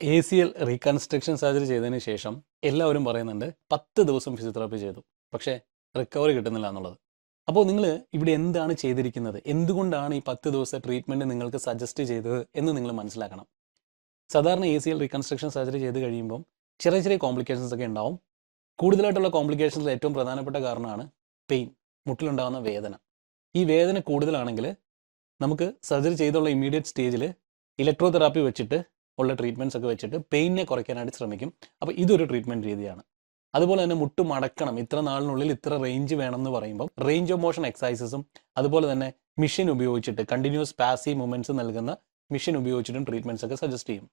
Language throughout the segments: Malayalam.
ACL റീകൺസ്ട്രക്ഷൻ സർജറി ചെയ്തതിന് ശേഷം എല്ലാവരും പറയുന്നുണ്ട് 10 ദിവസം ഫിസിയോതെറാപ്പി ചെയ്തു, പക്ഷേ റിക്കവറി കിട്ടുന്നില്ല എന്നുള്ളത്. അപ്പോൾ നിങ്ങൾ ഇവിടെ എന്താണ് ചെയ്തിരിക്കുന്നത്, എന്തുകൊണ്ടാണ് ഈ 10 ദിവസത്തെ ട്രീറ്റ്മെൻറ്റ് നിങ്ങൾക്ക് സജസ്റ്റ് ചെയ്തത് എന്ന് നിങ്ങൾ മനസ്സിലാക്കണം. സാധാരണ ACL റീകൺസ്ട്രക്ഷൻ സർജറി ചെയ്ത് കഴിയുമ്പം ചെറിയ ചെറിയ കോംപ്ലിക്കേഷൻസ് ഒക്കെ ഉണ്ടാവും. കൂടുതലായിട്ടുള്ള കോംപ്ലിക്കേഷൻസ് ഏറ്റവും പ്രധാനപ്പെട്ട കാരണമാണ് പെയിൻ, മുട്ടിലുണ്ടാകുന്ന വേദന. ഈ വേദന കൂടുതലാണെങ്കിൽ നമുക്ക് സർജറി ചെയ്തുള്ള ഇമ്മീഡിയറ്റ് സ്റ്റേജിൽ ഇലക്ട്രോ തെറാപ്പി വെച്ചിട്ട് ഉള്ള ട്രീറ്റ്മെൻറ്റ്സ് ഒക്കെ വെച്ചിട്ട് പെയിനെ കുറയ്ക്കാനായിട്ട് ശ്രമിക്കും. അപ്പോൾ ഇതൊരു ട്രീറ്റ്മെൻറ്റ് രീതിയാണ്. അതുപോലെ തന്നെ മുട്ട് മടക്കണം, ഇത്ര നാളിനുള്ളിൽ ഇത്ര റേഞ്ച് വേണം എന്ന് പറയുമ്പോൾ റേഞ്ച് ഓഫ് മോഷൻ എക്സസൈസസും അതുപോലെ തന്നെ മെഷീൻ ഉപയോഗിച്ചിട്ട് കണ്ടിന്യൂസ് പാസീവ് മൂവ്മെൻറ്റ്സ് നൽകുന്ന മെഷീൻ ഉപയോഗിച്ചിട്ടും ട്രീറ്റ്മെൻറ്റ്സ് ഒക്കെ സജസ്റ്റ് ചെയ്യും.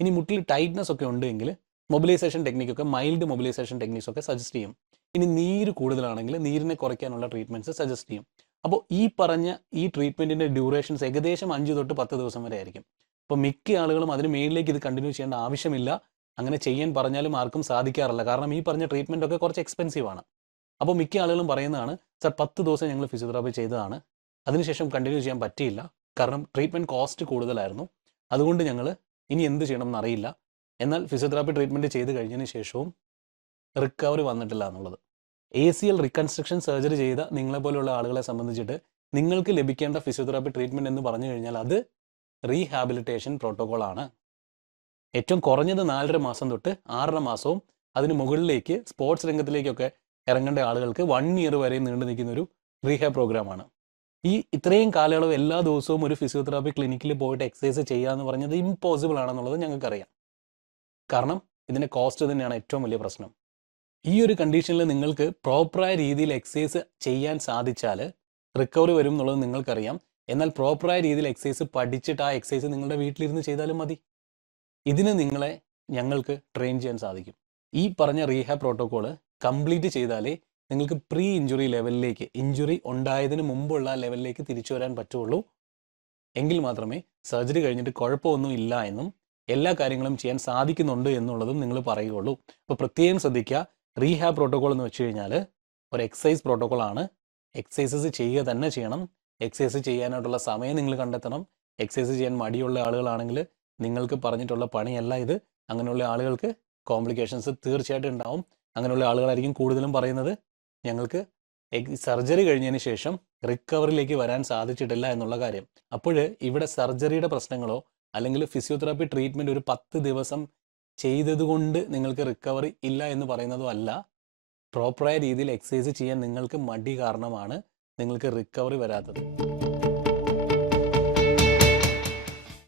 ഇനി മുട്ടിൽ ടൈറ്റ്നസ് ഒക്കെ ഉണ്ടെങ്കിൽ മൊബിലൈസേഷൻ ടെക്നിക്കൊക്കെ മൈൽഡ് മൊബിലൈസേഷൻ ടെക്നിക്സ് ഒക്കെ സജസ്റ്റ് ചെയ്യും. ഇനി നീര് കൂടുതലാണെങ്കിൽ നീരിനെ കുറയ്ക്കാനുള്ള ട്രീറ്റ്മെൻറ്റ്സ് സജസ്റ്റ് ചെയ്യും. അപ്പോൾ ഈ പറഞ്ഞ ഈ ട്രീറ്റ്മെൻറ്റിൻ്റെ ഡ്യൂറേഷൻസ് ഏകദേശം 5 തൊട്ട് 10 ദിവസം വരെ ആയിരിക്കും. അപ്പോൾ മിക്ക ആളുകളും അതിന് മേളിലേക്ക് ഇത് കണ്ടിന്യൂ ചെയ്യേണ്ട ആവശ്യമില്ല. അങ്ങനെ ചെയ്യാൻ പറഞ്ഞാലും ആർക്കും സാധിക്കാറില്ല. കാരണം ഈ പറഞ്ഞ ട്രീറ്റ്മെൻ്റ് ഒക്കെ കുറച്ച് എക്സ്പെൻസീവ് ആണ്. അപ്പോൾ മിക്ക ആളുകളും പറയുന്നതാണ്, സർ 10 ദിവസം ഞങ്ങൾ ഫിസിയോതെറാപ്പി ചെയ്തതാണ്, അതിനുശേഷം കണ്ടിന്യൂ ചെയ്യാൻ പറ്റിയില്ല, കാരണം ട്രീറ്റ്മെൻറ്റ് കോസ്റ്റ് കൂടുതലായിരുന്നു, അതുകൊണ്ട് ഞങ്ങൾ ഇനി എന്ത് ചെയ്യണം എന്നറിയില്ല. എന്നാൽ ഫിസിയോതെറാപ്പി ട്രീറ്റ്മെൻറ്റ് ചെയ്ത് കഴിഞ്ഞതിന് ശേഷവും റിക്കവറി വന്നിട്ടില്ല എന്നുള്ളത്. ACL റീകൺസ്ട്രക്ഷൻ സർജറി ചെയ്ത നിങ്ങളെപ്പോലുള്ള ആളുകളെ സംബന്ധിച്ചിട്ട് നിങ്ങൾക്ക് ലഭിക്കേണ്ട ഫിസിയോതെറാപ്പി ട്രീറ്റ്മെൻറ്റ് എന്ന് പറഞ്ഞു കഴിഞ്ഞാൽ അത് റീഹാബിലിറ്റേഷൻ പ്രോട്ടോകോളാണ്. ഏറ്റവും കുറഞ്ഞത് 4.5 മാസം തൊട്ട് 6.5 മാസവും അതിന് മുകളിലേക്ക് സ്പോർട്സ് രംഗത്തിലേക്കൊക്കെ ഇറങ്ങേണ്ട ആളുകൾക്ക് 1 ഇയർ വരെ നീണ്ടു നിൽക്കുന്ന ഒരു റീഹാബ് പ്രോഗ്രാമാണ്. ഇത്രയും കാലയളവ് എല്ലാ ദിവസവും ഒരു ഫിസിയോതെറാപ്പി ക്ലിനിക്കിൽ പോയിട്ട് എക്സസൈസ് ചെയ്യുക എന്ന് പറഞ്ഞത് ഇമ്പോസിബിൾ ആണെന്നുള്ളത് ഞങ്ങൾക്കറിയാം. കാരണം ഇതിൻ്റെ കോസ്റ്റ് തന്നെയാണ് ഏറ്റവും വലിയ പ്രശ്നം. ഈ ഒരു കണ്ടീഷനിൽ നിങ്ങൾക്ക് പ്രോപ്പറായ രീതിയിൽ എക്സസൈസ് ചെയ്യാൻ സാധിച്ചാൽ റിക്കവറി വരും എന്നുള്ളത് നിങ്ങൾക്കറിയാം. എന്നാൽ പ്രോപ്പറായ രീതിയിൽ എക്സസൈസ് പഠിച്ചിട്ട് ആ എക്സസൈസ് നിങ്ങളുടെ വീട്ടിലിരുന്ന് ചെയ്താലും മതി. ഇതിന് നിങ്ങളെ ഞങ്ങൾക്ക് ട്രെയിൻ ചെയ്യാൻ സാധിക്കും. ഈ പറഞ്ഞ റീഹാബ് പ്രോട്ടോക്കോൾ കംപ്ലീറ്റ് ചെയ്താലേ നിങ്ങൾക്ക് പ്രീ ഇഞ്ചുറി ലെവലിലേക്ക്, ഇഞ്ചുറി ഉണ്ടായതിന് മുമ്പുള്ള ലെവലിലേക്ക് തിരിച്ചു വരാൻ പറ്റുള്ളൂ. എങ്കിൽ മാത്രമേ സർജറി കഴിഞ്ഞിട്ട് കുഴപ്പമൊന്നും ഇല്ല എന്നും എല്ലാ കാര്യങ്ങളും ചെയ്യാൻ സാധിക്കുന്നുണ്ട് എന്നുള്ളതും നിങ്ങൾ പറയുകയുള്ളൂ. അപ്പോൾ പ്രത്യേകം ശ്രദ്ധിക്കുക, റീഹാബ് പ്രോട്ടോക്കോൾ എന്ന് വെച്ച് കഴിഞ്ഞാൽ ഒരു എക്സസൈസ് പ്രോട്ടോക്കോളാണ്. എക്സസൈസസ് ചെയ്യുക തന്നെ ചെയ്യണം. എക്സസൈസ് ചെയ്യാനായിട്ടുള്ള സമയം നിങ്ങൾ കണ്ടെത്തണം. എക്സസൈസ് ചെയ്യാൻ മടിയുള്ള ആളുകളാണെങ്കിൽ നിങ്ങൾക്ക് പറഞ്ഞിട്ടുള്ള പണിയല്ല ഇത്. അങ്ങനെയുള്ള ആളുകൾക്ക് കോംപ്ലിക്കേഷൻസ് തീർച്ചയായിട്ടും ഉണ്ടാവും. അങ്ങനെയുള്ള ആളുകളായിരിക്കും കൂടുതലും പറയുന്നത് ഞങ്ങൾക്ക് സർജറി കഴിഞ്ഞതിന് ശേഷം റിക്കവറിയിലേക്ക് വരാൻ സാധിച്ചിട്ടില്ല എന്നുള്ള കാര്യം. അപ്പോൾ ഇവിടെ സർജറിയുടെ പ്രശ്നങ്ങളോ അല്ലെങ്കിൽ ഫിസിയോതെറാപ്പി ട്രീറ്റ്മെൻറ്റ് ഒരു 10 ദിവസം ചെയ്തതുകൊണ്ട് നിങ്ങൾക്ക് റിക്കവറി ഇല്ല എന്ന് പറയുന്നതും അല്ല. പ്രോപ്പറായ രീതിയിൽ എക്സസൈസ് ചെയ്യാൻ നിങ്ങൾക്ക് മടി കാരണമാണ് നിങ്ങൾക്ക് റിക്കവറി വരാത്തത്.